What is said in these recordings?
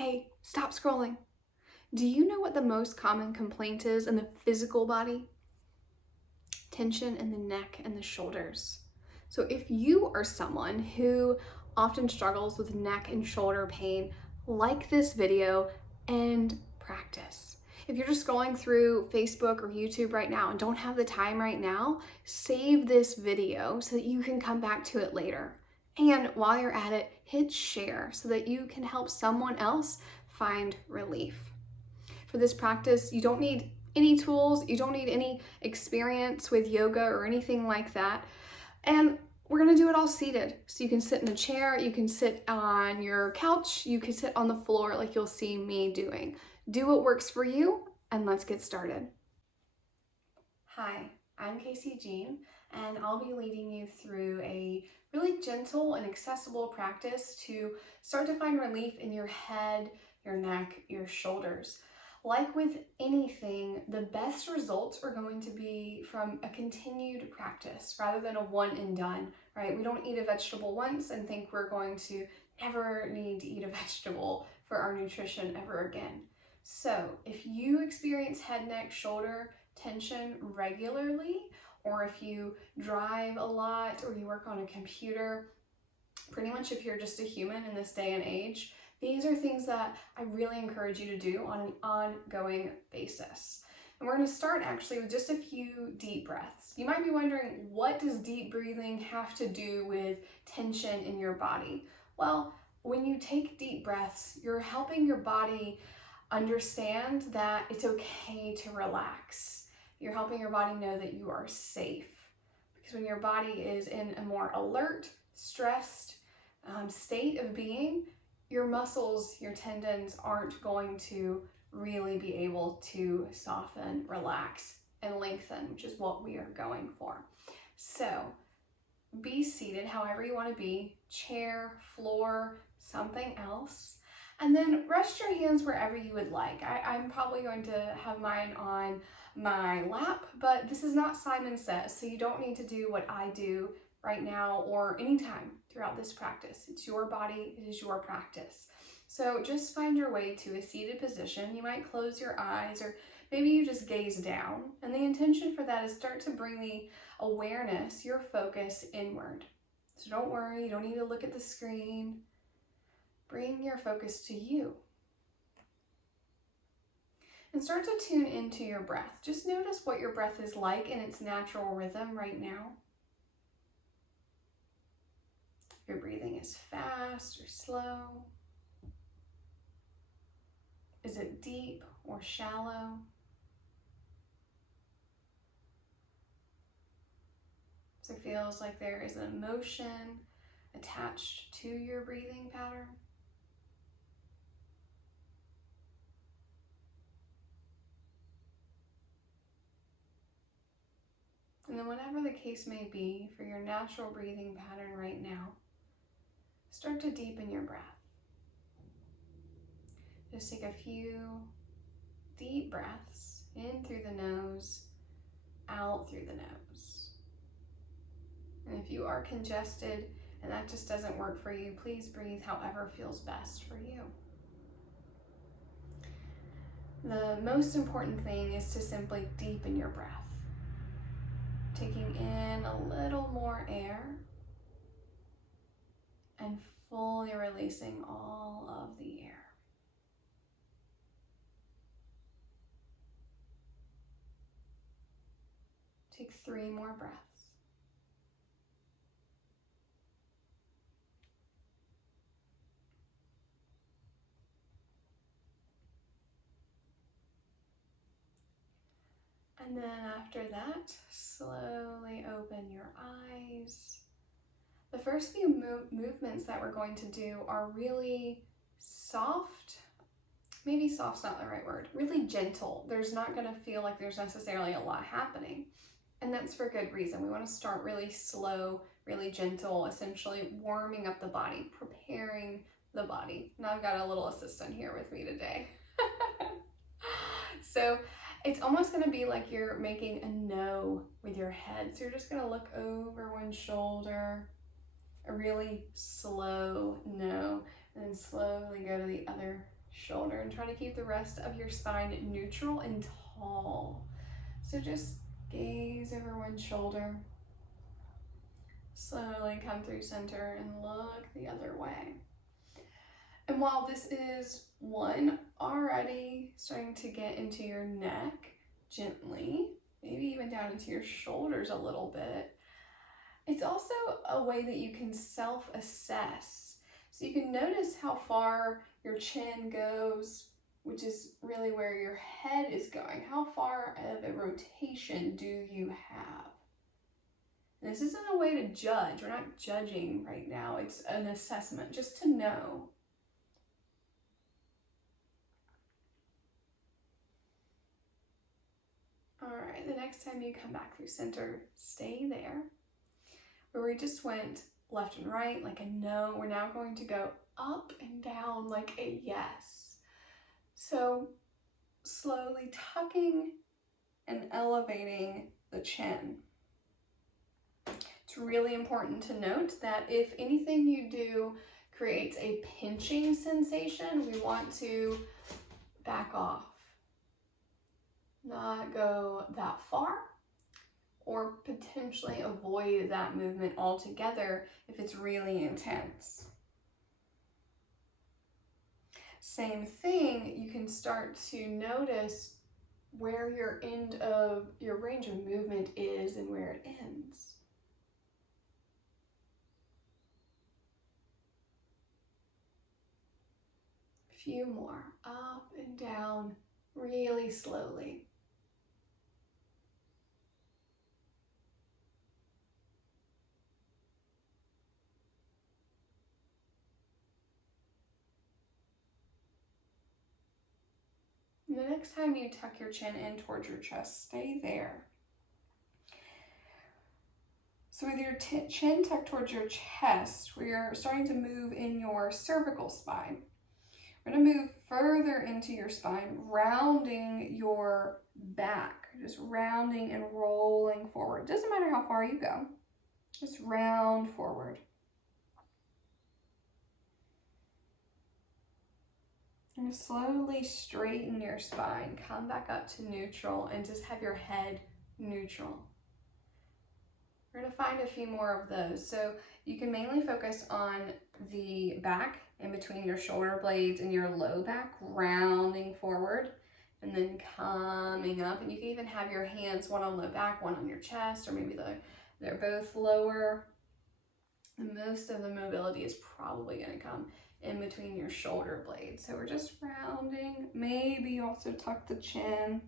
Hey, stop scrolling. Do you know what the most common complaint is in the physical body? Tension in the neck and the shoulders. So if you are someone who often struggles with neck and shoulder pain, like this video and practice. If you're just scrolling through Facebook or YouTube right now and don't have the time right now, save this video so that you can come back to it later. And while you're at it, hit share so that you can help someone else find relief. For this practice, you don't need any tools, you don't need any experience with yoga or anything like that. And we're gonna do it all seated. So you can sit in a chair, you can sit on your couch, you can sit on the floor like you'll see me doing. Do what works for you, and let's get started. Hi, I'm Casey Jean, and I'll be leading you through a really gentle and accessible practice to start to find relief in your head, your neck, your shoulders. Like with anything, the best results are going to be from a continued practice rather than a one and done, right? We don't eat a vegetable once and think we're going to never need to eat a vegetable for our nutrition ever again. So if you experience head, neck, shoulder tension regularly, or if you drive a lot or you work on a computer, pretty much if you're just a human in this day and age, these are things that I really encourage you to do on an ongoing basis. And we're going to start actually with just a few deep breaths. You might be wondering, what does deep breathing have to do with tension in your body? Well, when you take deep breaths, you're helping your body understand that it's okay to relax. You're helping your body know that you are safe. Because when your body is in a more alert, stressed state of being, your muscles, your tendons aren't going to really be able to soften, relax, and lengthen, which is what we are going for. So be seated however you want to be, chair, floor, something else. And then rest your hands wherever you would like. I'm probably going to have mine on my lap, but this is not Simon Says, so you don't need to do what I do right now or anytime throughout this practice. It's your body, it is your practice. So just find your way to a seated position. You might close your eyes, or maybe you just gaze down. And the intention for that is start to bring the awareness, your focus inward. So don't worry, you don't need to look at the screen. Bring your focus to you. And start to tune into your breath. Just notice what your breath is like in its natural rhythm right now. If your breathing is fast or slow. Is it deep or shallow? So it feels like there is an emotion attached to your breathing pattern. And then whatever the case may be for your natural breathing pattern right now, start to deepen your breath. Just take a few deep breaths in through the nose, out through the nose. And if you are congested and that just doesn't work for you, please breathe however feels best for you. The most important thing is to simply deepen your breath. Taking in a little more air and fully releasing all of the air. Take 3 more breaths. And then after that, slowly open your eyes. The first few movements that we're going to do are really soft. Maybe soft's not the right word. Really gentle. There's not going to feel like there's necessarily a lot happening. And that's for good reason. We want to start really slow, really gentle, essentially warming up the body, preparing the body. Now I've got a little assistant here with me today. So it's almost going to be like you're making a no with your head. So you're just going to look over one shoulder, a really slow no, and then slowly go to the other shoulder, and try to keep the rest of your spine neutral and tall. So just gaze over one shoulder, slowly come through center and look the other way. And while this is one already starting to get into your neck gently, maybe even down into your shoulders a little bit, it's also a way that you can self-assess. So you can notice how far your chin goes, which is really where your head is going. How far of a rotation do you have? And this isn't a way to judge. We're not judging right now. It's an assessment, just to know. All right, the next time you come back through center, stay there. Where we just went left and right like a no, we're now going to go up and down like a yes. So slowly tucking and elevating the chin. It's really important to note that if anything you do creates a pinching sensation, we want to back off. Not go that far, or potentially avoid that movement altogether if it's really intense. Same thing, you can start to notice where your end of your range of movement is and where it ends. A few more, up and down, really slowly. The next time you tuck your chin in towards your chest, stay there. So with your chin tucked towards your chest, we're starting to move in your cervical spine. We're going to move further into your spine, rounding your back, just rounding and rolling forward. Doesn't matter how far you go, just round forward. And slowly straighten your spine, come back up to neutral, and just have your head neutral. We're going to find a few more of those. So you can mainly focus on the back in between your shoulder blades and your low back, rounding forward and then coming up. And you can even have your hands, one on the back, one on your chest, or maybe they're both lower. And most of the mobility is probably going to come in between your shoulder blades. So we're just rounding, maybe also tuck the chin.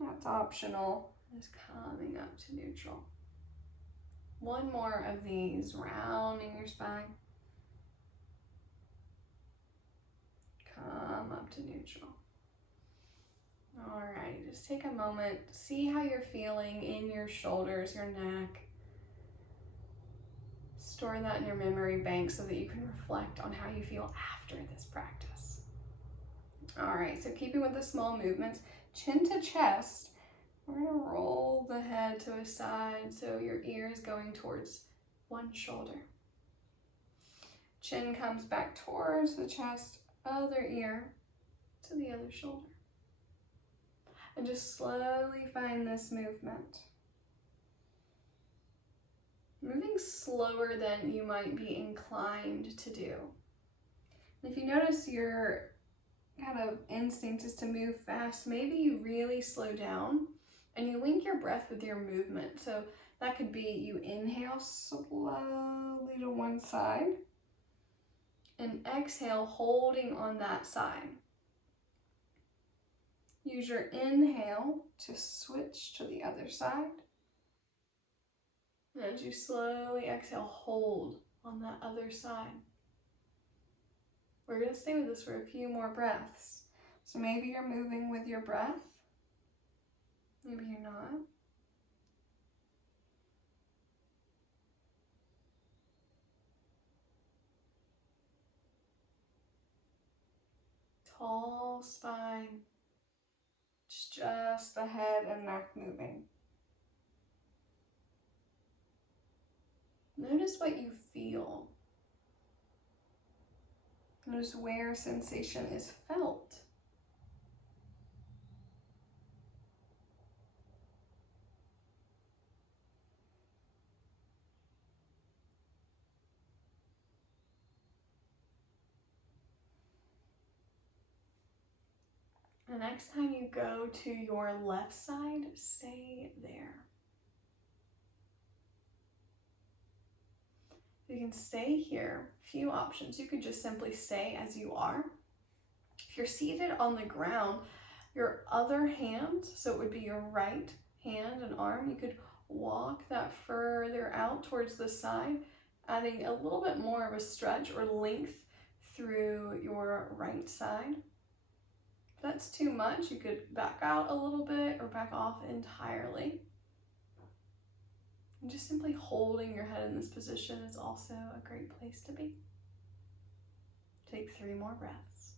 That's optional. Just coming up to neutral. One more of these, rounding your spine. Come up to neutral. Alrighty, just take a moment, see how you're feeling in your shoulders, your neck. Store that in your memory bank so that you can reflect on how you feel after this practice. All right, so keeping with the small movements, chin to chest, we're gonna roll the head to a side so your ear is going towards one shoulder. Chin comes back towards the chest, other ear to the other shoulder. And just slowly find this movement. Moving slower than you might be inclined to do. And if you notice your kind of instinct is to move fast, maybe you really slow down and you link your breath with your movement. So that could be you inhale slowly to one side and exhale holding on that side. Use your inhale to switch to the other side. And as you slowly exhale, hold on that other side. We're going to stay with this for a few more breaths. So maybe you're moving with your breath. Maybe you're not. Tall spine. It's just the head and neck moving. Notice what you feel. Notice where sensation is felt. The next time you go to your left side, stay there. You can stay here. Few options. You could just simply stay as you are. If you're seated on the ground, your other hand, so it would be your right hand and arm, you could walk that further out towards the side, adding a little bit more of a stretch or length through your right side. If that's too much, you could back out a little bit or back off entirely. And just simply holding your head in this position is also a great place to be. Take 3 more breaths.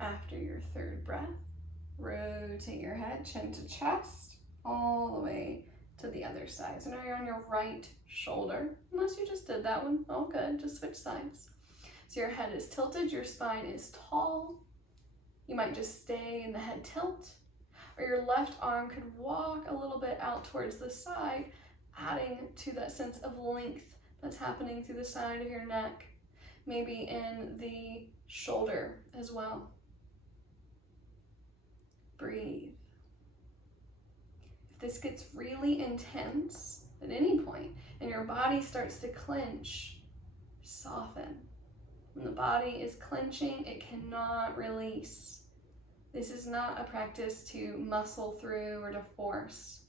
After your 3rd breath, rotate your head, chin to chest, all the way to the other side. So now you're on your right shoulder, unless you just did that one. All good, just switch sides. So your head is tilted, your spine is tall. You might just stay in the head tilt, or your left arm could walk a little bit out towards the side, adding to that sense of length that's happening through the side of your neck, maybe in the shoulder as well. Breathe. If this gets really intense at any point and your body starts to clench, soften. When the body is clenching, it cannot release. This is not a practice to muscle through or to force.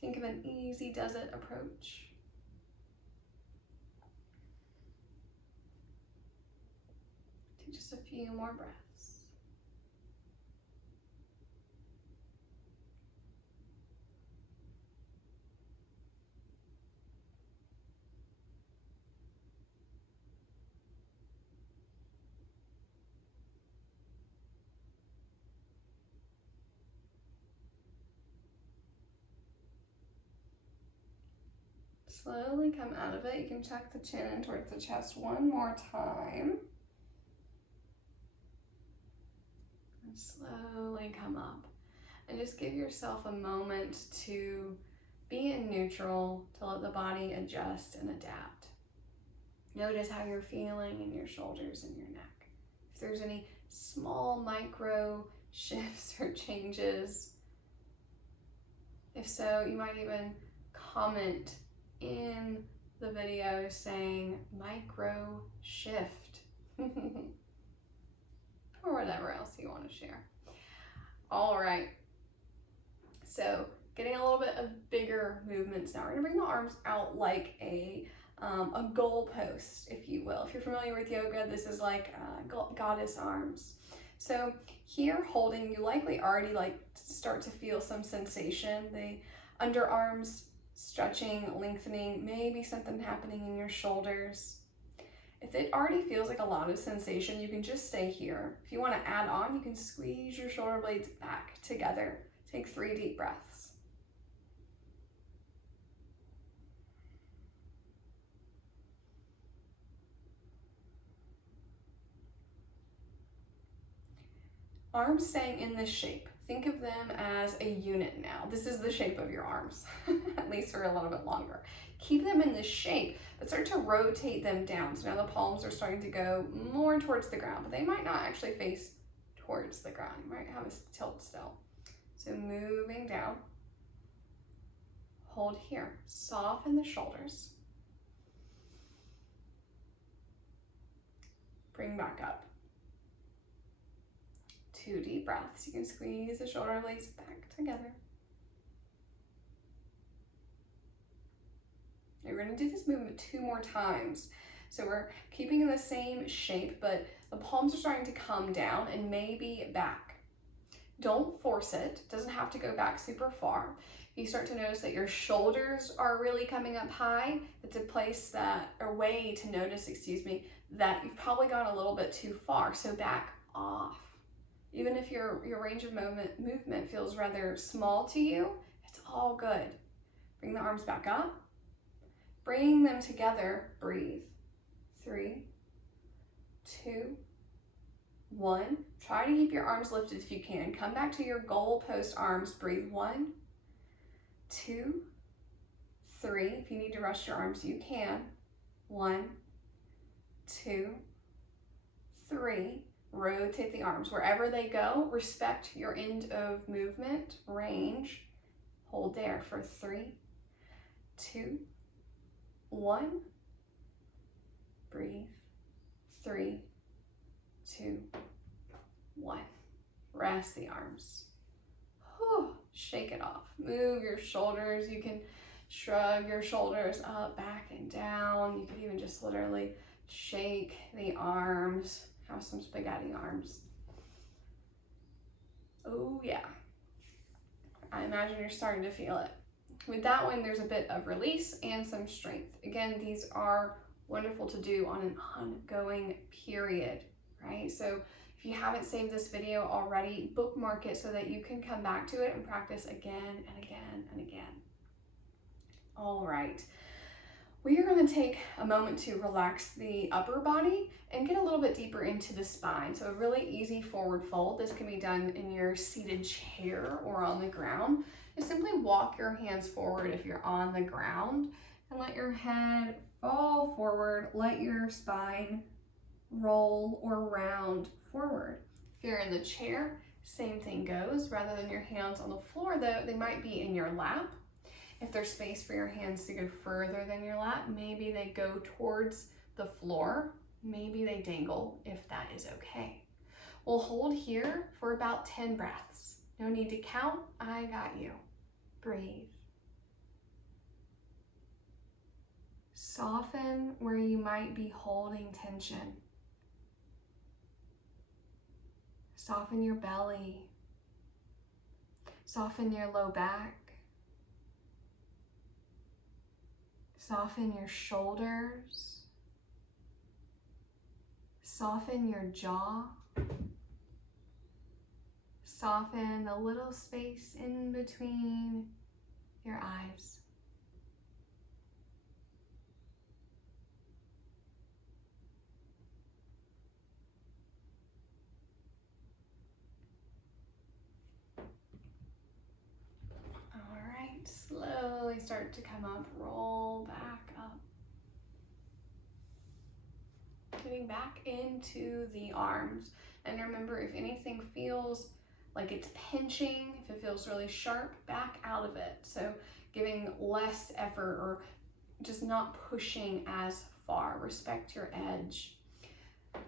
Think of an easy does it approach. Take just a few more breaths. Slowly come out of it. You can tuck the chin in towards the chest one more time. And slowly come up. And just give yourself a moment to be in neutral, to let the body adjust and adapt. Notice how you're feeling in your shoulders and your neck. If there's any small micro shifts or changes. If so, you might even comment in the video saying micro shift or whatever else you want to share. All right, so getting a little bit of bigger movements now. We're gonna bring the arms out like a goalpost, if you will. If you're familiar with yoga, this is like goddess arms. So here holding, you likely already start to feel some sensation. The underarms stretching, lengthening, maybe something happening in your shoulders. If it already feels like a lot of sensation, you can just stay here. If you want to add on, you can squeeze your shoulder blades back together. Take 3 deep breaths. Arms staying in this shape. Think of them as a unit now. This is the shape of your arms, at least for a little bit longer. Keep them in this shape, but start to rotate them down. So now the palms are starting to go more towards the ground, but they might not actually face towards the ground. You might have a tilt still. So moving down, hold here. Soften the shoulders. Bring back up. 2 deep breaths. You can squeeze the shoulder blades back together. You're going to do this movement 2 more times. So we're keeping in the same shape, but the palms are starting to come down and maybe back. Don't force it. It doesn't have to go back super far. You start to notice that your shoulders are really coming up high. It's a way to notice, that you've probably gone a little bit too far. So back off. Even if your range of movement feels rather small to you, it's all good. Bring the arms back up. Bring them together. Breathe. 3, 2, 1. Try to keep your arms lifted if you can. Come back to your goalpost arms. Breathe. 1, 2, 3. If you need to rest your arms, you can. 1, 2, 3. Rotate the arms. Wherever they go, respect your end of movement range. Hold there for 3, 2, 1. Breathe. 3, 2, 1. Rest the arms. Whew. Shake it off. Move your shoulders. You can shrug your shoulders up, back, and down. You can even just literally shake the arms. Have some spaghetti arms. Oh yeah. I imagine you're starting to feel it. With that one, there's a bit of release and some strength. Again, these are wonderful to do on an ongoing period, right? So if you haven't saved this video already, bookmark it so that you can come back to it and practice again and again and again. All right. We are going to take a moment to relax the upper body and get a little bit deeper into the spine. So a really easy forward fold. This can be done in your seated chair or on the ground. Just simply walk your hands forward if you're on the ground and let your head fall forward. Let your spine roll or round forward. If you're in the chair, same thing goes. Rather than your hands on the floor though, they might be in your lap. If there's space for your hands to go further than your lap, maybe they go towards the floor. Maybe they dangle, if that is okay. We'll hold here for about 10 breaths. No need to count. I got you. Breathe. Soften where you might be holding tension. Soften your belly. Soften your low back. Soften your shoulders. Soften your jaw. Soften the little space in between your eyes. All right, slowly start to come up, roll back up. Getting back into the arms. And remember, if anything feels like it's pinching, if it feels really sharp, back out of it. So giving less effort or just not pushing as far. Respect your edge.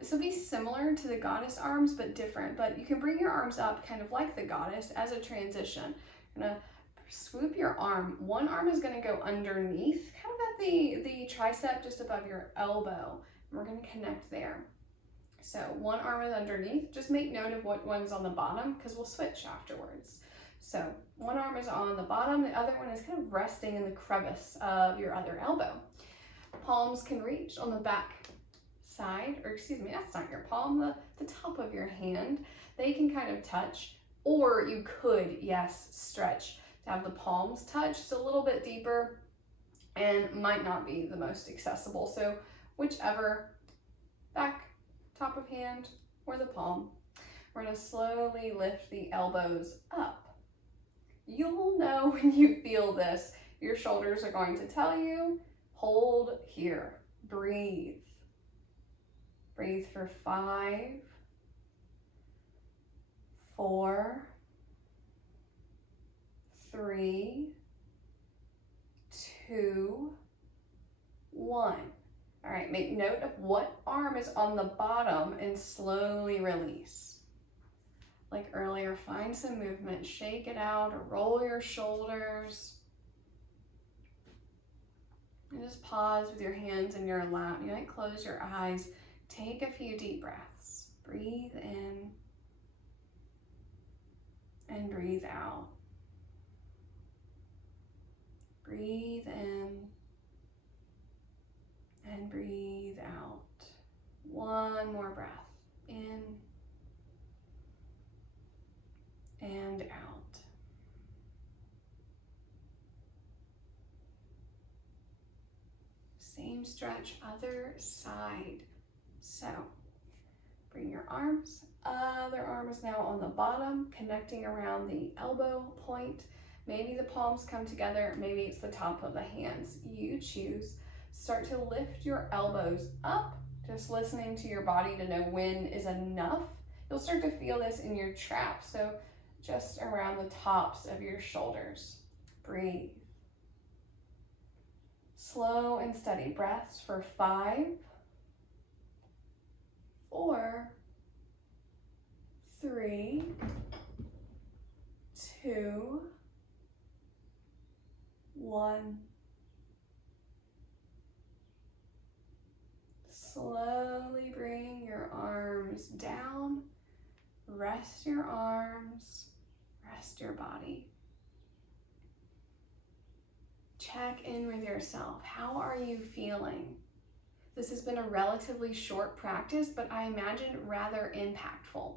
This will be similar to the goddess arms, but different. But you can bring your arms up kind of like the goddess as a transition. You're gonna swoop your arm. One arm is gonna go underneath, kind of at the tricep, just above your elbow. And we're gonna connect there. So one arm is underneath. Just make note of what one's on the bottom because we'll switch afterwards. So one arm is on the bottom, the other one is kind of resting in the crevice of your other elbow. Palms can reach on the back side, or excuse me, that's not your palm, the top of your hand. They can kind of touch, or you could, yes, stretch to have the palms touch just a little bit deeper and might not be the most accessible. So whichever, back, top of hand, or the palm. We're gonna slowly lift the elbows up. You'll know when you feel this. Your shoulders are going to tell you, hold here, breathe. Breathe for 5, 4, 3, 2, 1. All right, make note of what arm is on the bottom and slowly release. Like earlier, find some movement, shake it out or roll your shoulders. And just pause with your hands in your lap. You might close your eyes. Take a few deep breaths. Breathe in and breathe out. Breathe in and breathe out. One more breath. In and out. Same stretch, other side. So bring your arms, other arm is now on the bottom, connecting around the elbow point. Maybe the palms come together, maybe it's the top of the hands. You choose. Start to lift your elbows up, just listening to your body to know when is enough. You'll start to feel this in your traps, so just around the tops of your shoulders. Breathe. Slow and steady breaths for 5, 4, 3, 2, 1. Slowly bring your arms down. Rest your arms, rest your body. Check in with yourself. How are you feeling? This has been a relatively short practice, but I imagine rather impactful.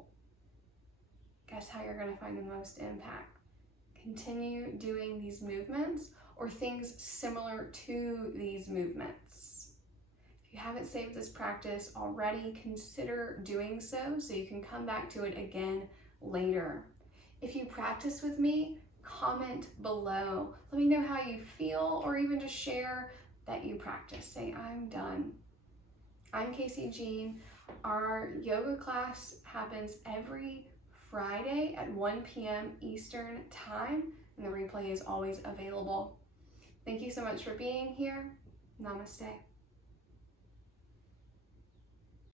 Guess how you're going to find the most impact? Continue doing these movements or things similar to these movements. If you haven't saved this practice already, consider doing so you can come back to it again later. If you practice with me, comment below. Let me know how you feel, or even just share that you practice. Say, I'm done. I'm Casey Jean. Our yoga class happens every Friday at 1 p.m. Eastern Time, and the replay is always available. Thank you so much for being here. Namaste.